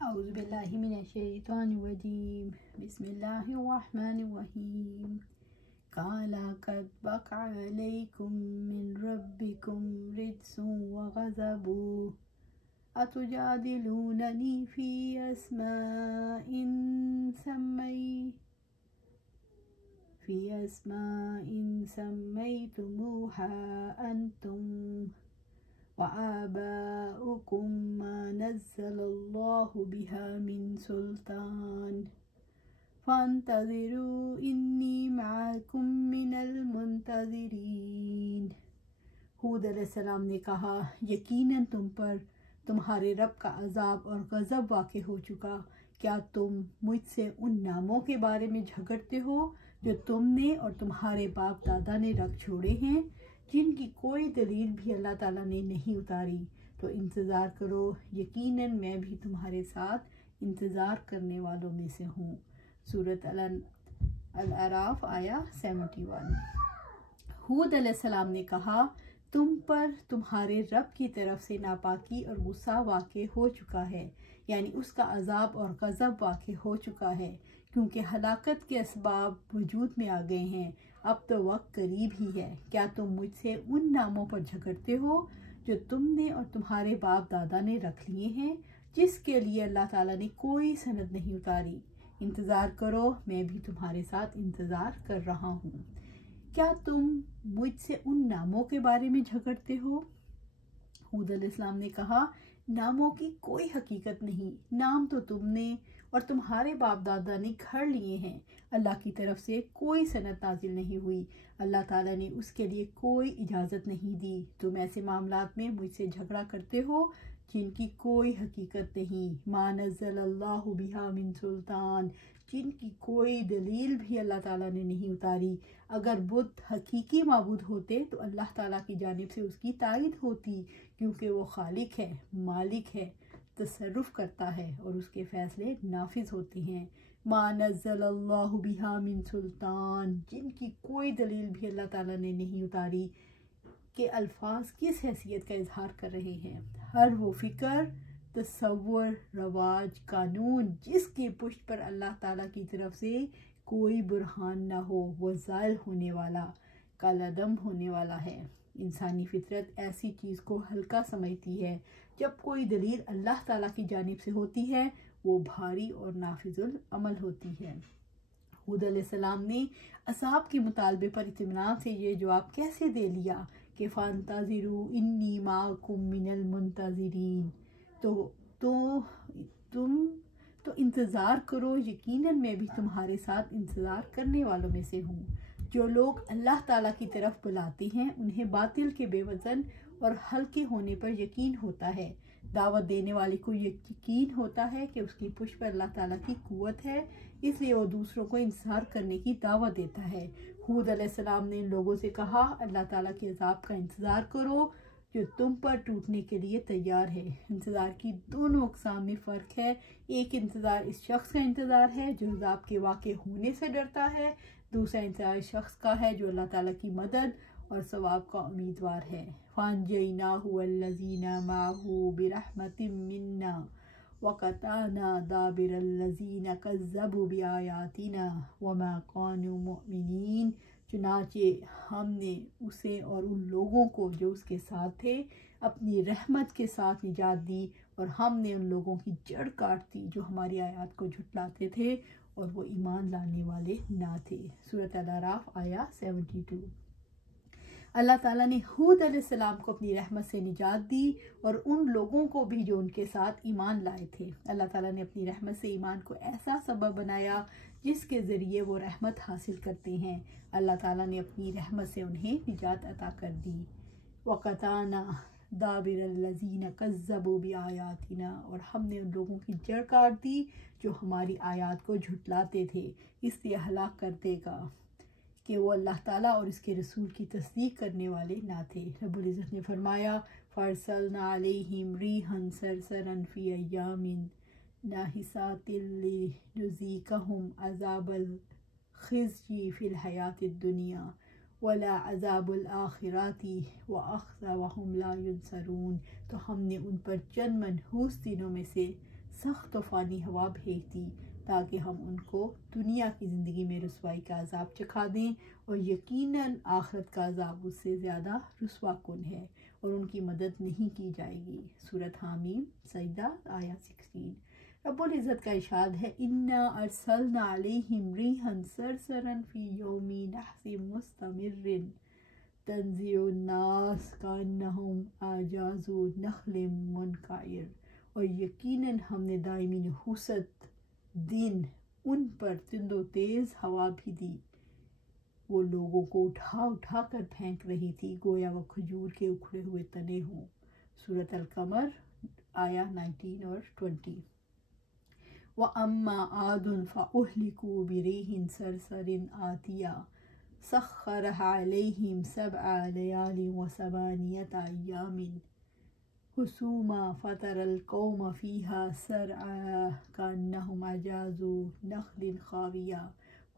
أعوذ بالله من الشيطان الرجيم بسم الله الرحمن الرحيم قال قد وقع عليكم من ربكم رجس وغضب أتجادلونني في أسماء سميتموها أنتم وآباؤكم ما نزل الله بها من سلطان فانتظروا إني معكم من المنتظرین۔ ہود علیہ السلام نے کہا یقیناً تم پر تمہارے رب کا عذاب اور غضب واقع ہو چکا، کیا تم مجھ سے ان ناموں کے بارے میں جھگڑتے ہو جو تم نے اور تمہارے باپ دادا نے رکھ چھوڑے ہیں، جن کی کوئی دلیل بھی اللہ تعالیٰ نے نہیں اتاری؟ تو انتظار کرو، یقیناً میں بھی تمہارے ساتھ انتظار کرنے والوں میں سے ہوں۔ سورۃ الاعراف آیا 71۔ ہود علیہ السلام نے کہا تم پر تمہارے رب کی طرف سے ناپاکی اور غصہ واقع ہو چکا ہے، یعنی اس کا عذاب اور غضب واقع ہو چکا ہے، کیونکہ ہلاکت کے اسباب وجود میں آ گئے ہیں، اب تو وقت قریب ہی ہے۔ کیا تم مجھ سے ان ناموں پر جھگڑتے ہو جو تم نے اور تمہارے باپ دادا نے رکھ لیے ہیں، جس کے لیے اللہ تعالیٰ نے کوئی سند نہیں اتاری؟ انتظار کرو، میں بھی تمہارے ساتھ انتظار کر رہا ہوں۔ کیا تم مجھ سے ان ناموں کے بارے میں جھگڑتے ہو؟ ہود علیہ السلام نے کہا ناموں کی کوئی حقیقت نہیں، نام تو تم نے اور تمہارے باپ دادا نے گھڑ لیے ہیں، اللہ کی طرف سے کوئی سند نازل نہیں ہوئی، اللہ تعالیٰ نے اس کے لیے کوئی اجازت نہیں دی۔ تم ایسے معاملات میں مجھ سے جھگڑا کرتے ہو جن کی کوئی حقیقت نہیں، ما نزل اللہ بہا من سلطان، جن کی کوئی دلیل بھی اللہ تعالیٰ نے نہیں اتاری۔ اگر بت حقیقی معبود ہوتے تو اللہ تعالیٰ کی جانب سے اس کی تائید ہوتی، کیونکہ وہ خالق ہے، مالک ہے، تصرف کرتا ہے اور اس کے فیصلے نافذ ہوتے ہیں۔ ما نزل اللہ بہا من سلطان، جن کی کوئی دلیل بھی اللہ تعالیٰ نے نہیں اتاری، کہ الفاظ کس حیثیت کا اظہار کر رہے ہیں؟ ہر وہ فکر، تصور، رواج، قانون جس کی پشت پر اللہ تعالیٰ کی طرف سے کوئی برہان نہ ہو، وہ زائل ہونے والا، کالعدم ہونے والا ہے۔ انسانی فطرت ایسی چیز کو ہلکا سمجھتی ہے، جب کوئی دلیل اللہ تعالیٰ کی جانب سے ہوتی ہے وہ بھاری اور نافذ العمل ہوتی ہے۔ ہود علیہ السلام نے عذاب کے مطالبے پر اطمینان سے یہ جواب کیسے دے لیا کہ فانتظروا انی معکم من المنتظرین، تم انتظار کرو، یقیناً میں بھی تمہارے ساتھ انتظار کرنے والوں میں سے ہوں۔ جو لوگ اللہ تعالیٰ کی طرف بلاتے ہیں انہیں باطل کے بے وزن اور ہلکے ہونے پر یقین ہوتا ہے، دعوت دینے والے کو یقین ہوتا ہے کہ اس کی پشت پر اللہ تعالیٰ کی قوت ہے، اس لیے وہ دوسروں کو انتظار کرنے کی دعوت دیتا ہے۔ ہود علیہ السلام نے ان لوگوں سے کہا اللہ تعالیٰ کے عذاب کا انتظار کرو جو تم پر ٹوٹنے کے لیے تیار ہے۔ انتظار کی دونوں اقسام میں فرق ہے، ایک انتظار اس شخص کا انتظار ہے جو عذاب کے واقع ہونے سے ڈرتا ہے، دوسرا انتظار اس شخص کا ہے جو اللہ تعالیٰ کی مدد اور ثواب کا امیدوار ہے۔ فَأَنجَيْنَاهُ وَالَّذِينَ مَعَهُ بِرَحْمَةٍ مِّنَّا وَقَطَعْنَا دَابِرَ الَّذِينَ كَذَّبُوا بِآيَاتِنَا وَمَا كَانُوا مُؤْمِنِينَ، چنانچہ ہم نے اسے اور ان لوگوں کو جو اس کے ساتھ تھے اپنی رحمت کے ساتھ نجات دی، اور ہم نے ان لوگوں کی جڑ کاٹ دی جو ہماری آیات کو جھٹلاتے تھے اور وہ ایمان لانے والے نہ تھے۔ سورۃ الاعراف آیا 72۔ اللہ تعالیٰ نے ہود علیہ السلام کو اپنی رحمت سے نجات دی اور ان لوگوں کو بھی جو ان کے ساتھ ایمان لائے تھے۔ اللہ تعالیٰ نے اپنی رحمت سے ایمان کو ایسا سبب بنایا جس کے ذریعے وہ رحمت حاصل کرتے ہیں۔ اللہ تعالیٰ نے اپنی رحمت سے انہیں نجات عطا کر دی۔ وَقَطَعْنَا دَابِرَ الَّذِينَ كَذَّبُوا بِآيَاتِنَا، اور ہم نے ان لوگوں کی جڑ کاٹ دی جو ہماری آیات کو جھٹلاتے تھے، اس لیے ہلاک کر دے گا کہ وہ اللہ تعالیٰ اور اس کے رسول کی تصدیق کرنے والے نہ تھے۔ رب العزت نے فرمایا فَأَرْسَلْنَا عَلَيْهِمْ رِيحًا صَرْصَرًا فِي أَيَّامٍ نَاحِسَاتٍ لِنُذِيقَهُمْ عَذَابَ الْخِزْيِ فِي الْحَيَاةِ الدُّنْيَا وَلَعَذَابُ الْآخِرَةِ وَأَخْزَىٰ وَهُمْ لَا يُنصَرُونَ، تو ہم نے ان پر چند منحوس دنوں میں سے سخت طوفانی ہوا بھیج دی تاکہ ہم ان کو دنیا کی زندگی میں رسوائی کا عذاب چکھا دیں، اور یقیناً آخرت کا عذاب اس سے زیادہ رسوا کن ہے اور ان کی مدد نہیں کی جائے گی۔ سورۃ حامیم سجدہ آیا 16۔ رب العزت کا ارشاد ہے اِنَّا أَرْسَلْنَا عَلَيْهِمْ رِيحًا صَرْصَرًا فِي يَوْمِ نَحْسٍ مُسْتَمِرٍّ تَنزِعُ النَّاسَ كَأَنَّهُمْ أَعْجَازُ نَخْلٍ مُنقَعِرٍ، اور یقیناً ہم نے دائمی نحوست دن ان پر تند و تیز ہوا بھی دی، وہ لوگوں کو اٹھا اٹھا کر پھینک رہی تھی گویا وہ کھجور کے اکھڑے ہوئے تنے ہوں۔ سورۃ القمر آیا 19 اور 20۔ وَأَمَّا عَادٌ فَأُهْلِكُوا بِرِيحٍ صَرْصَرٍ عَاتِيَةٍ سَخَّرَهَا عَلَيْهِمْ 7 لَيَالٍ و8 أَيَّامٍ حُسُومًا فَتَرَى الْقَوْمَ فِيهَا صَرْعَىٰ كَأَنَّهُمْ أَعْجَازُ نَخْلٍ خَاوِيَةٍ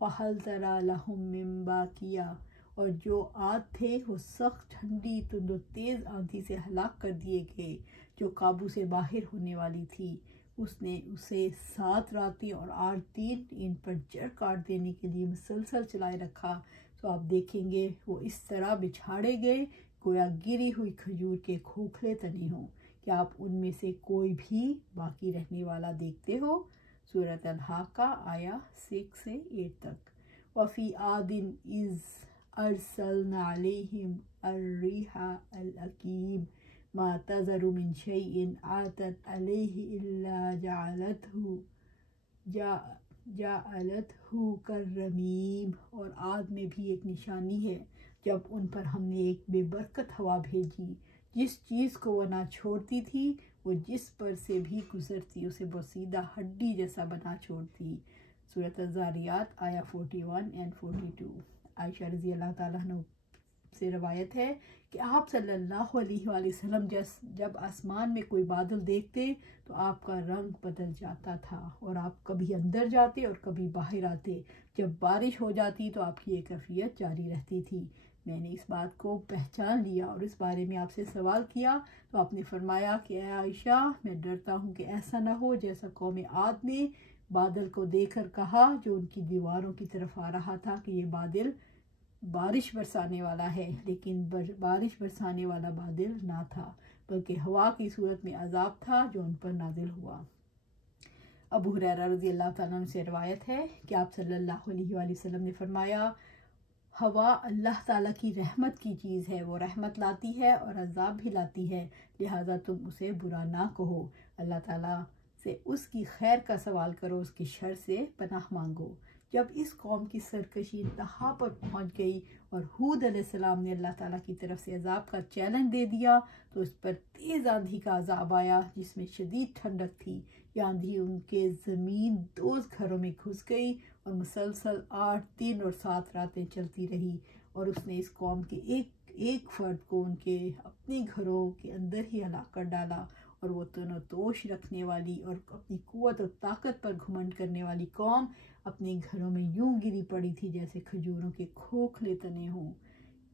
فَهَلْ تَرَىٰ لَهُم مِّن بَاقِيَةٍ، اور جو عاد تھے وہ سخت ٹھنڈی تند و تیز آندھی سے ہلاک کر دیے گئے جو قابو سے باہر ہونے والی تھی۔ اس نے اسے 7 راتیں اور 8 دن ان پر جڑ کاٹ دینے کے لیے مسلسل چلائے رکھا، تو آپ دیکھیں گے وہ اس طرح بچھاڑے گئے گویا گری ہوئی کھجور کے کھوکھلے تنے ہوں۔ کیا آپ ان میں سے کوئی بھی باقی رہنے والا دیکھتے ہو؟ سورۃ الحاقہ آیا 6 سے 8 تک۔ وَفِي عَادٍ إِذْ أَرْسَلْنَا عَلَيْهِمْ الرِّيحَ الْعَقِيمَ مَا تَذَرُ مِنْ شَيْءٍ أَتَتْ عَلَيْهِ إِلَّا جَعَلَتْهُ كَالرَّمِيمِ، اور عاد میں بھی ایک نشانی ہے جب ان پر ہم نے ایک بے برکت ہوا بھیجی، جس چیز کو وہ نہ چھوڑتی تھی وہ جس پر سے بھی گزرتی اسے بوسیدہ ہڈی جیسا بنا چھوڑتی۔ سورۃ الذاریات آیا 41 and 42۔ عائشہ رضی اللہ تعالیٰ عنہ سے روایت ہے کہ آپ صلی اللہ علیہ وآلہ وسلم جب آسمان میں کوئی بادل دیکھتے تو آپ کا رنگ بدل جاتا تھا اور آپ کبھی اندر جاتے اور کبھی باہر آتے۔ جب بارش ہو جاتی تو آپ کی ایک کیفیت جاری رہتی تھی۔ میں نے اس بات کو پہچان لیا اور اس بارے میں آپ سے سوال کیا تو آپ نے فرمایا کہ اے عائشہ، میں ڈرتا ہوں کہ ایسا نہ ہو جیسا قوم عاد نے بادل کو دیکھ کر کہا جو ان کی دیواروں کی طرف آ رہا تھا کہ یہ بادل بارش برسانے والا ہے، لیکن بارش برسانے والا بادل نہ تھا بلکہ ہوا کی صورت میں عذاب تھا جو ان پر نازل ہوا۔ ابو ہریرہ رضی اللہ تعالیٰ عنہ سے روایت ہے کہ آپ صلی اللہ علیہ وآلہ وسلم نے فرمایا ہوا اللہ تعالیٰ کی رحمت کی چیز ہے، وہ رحمت لاتی ہے اور عذاب بھی لاتی ہے، لہٰذا تم اسے برا نہ کہو، اللہ تعالیٰ سے اس کی خیر کا سوال کرو، اس کی شر سے پناہ مانگو۔ جب اس قوم کی سرکشی انتہا پر پہنچ گئی اور ہود علیہ السلام نے اللہ تعالیٰ کی طرف سے عذاب کا چیلنج دے دیا تو اس پر تیز آندھی کا عذاب آیا جس میں شدید ٹھنڈک تھی۔ یہ آندھی ان کے زمین دوز گھروں میں گھس گئی اور مسلسل 8 دن اور 7 راتیں چلتی رہی، اور اس نے اس قوم کے ایک فرد کو ان کے اپنے گھروں کے اندر ہی ہلاک کر ڈالا، اور وہ تن و توش رکھنے والی اور اپنی قوت و طاقت پر گھمنڈ کرنے والی قوم اپنے گھروں میں یوں گری پڑی تھی جیسے کھجوروں کے کھوکھلے تنے ہوں۔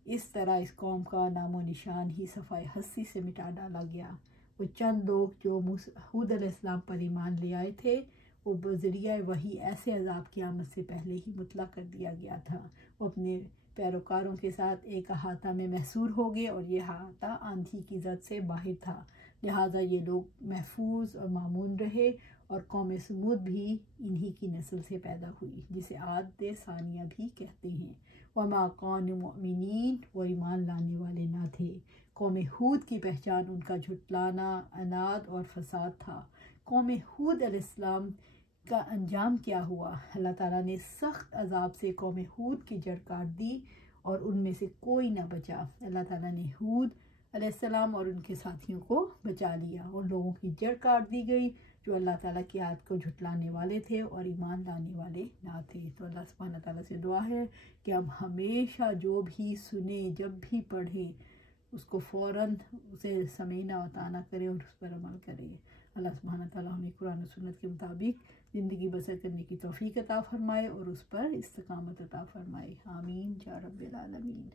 اس طرح اس قوم کا نام و نشان ہی صفحہ ہستی سے مٹا ڈالا گیا۔ وہ چند لوگ جو ہود علیہ السلام پر ایمان لے آئے تھے وہ بذریعہ وحی ایسے عذاب کی آمد سے پہلے ہی مطلع کر دیا گیا تھا۔ وہ اپنے پیروکاروں کے ساتھ ایک احاطہ میں محصور ہو گئے اور یہ احاطہ آندھی کی زد سے باہر تھا، لہٰذا یہ لوگ محفوظ اور مامون رہے، اور قوم سمود بھی انہی کی نسل سے پیدا ہوئی جسے عاد ثانیہ بھی کہتے ہیں۔ وما كانوا مؤمنین، وہ ایمان لانے والے نہ تھے۔ قوم ہود کی پہچان ان کا جھٹلانا، عناد اور فساد تھا۔ قوم ہود علیہ السلام کا انجام کیا ہوا؟ اللہ تعالیٰ نے سخت عذاب سے قوم ہود کی جڑ کاٹ دی اور ان میں سے کوئی نہ بچا۔ اللہ تعالیٰ نے ہود علیہ السلام اور ان کے ساتھیوں کو بچا لیا، ان لوگوں کی جڑ کاٹ دی گئی جو اللہ تعالیٰ کی آیت کو جھٹلانے والے تھے اور ایمان لانے والے نہ تھے۔ تو اللہ سبحانہ تعالیٰ سے دعا ہے کہ ہم ہمیشہ جو بھی سنیں، جب بھی پڑھیں، اس کو فوراً اسے سمعنا و اطعنا کریں اور اس پر عمل کریں۔ اللہ سبحانہ تعالیٰ ہمیں قرآن و سنت کے مطابق زندگی بسر کرنے کی توفیق عطا فرمائے اور اس پر استقامت عطا فرمائے۔ آمین یا رب العالمین۔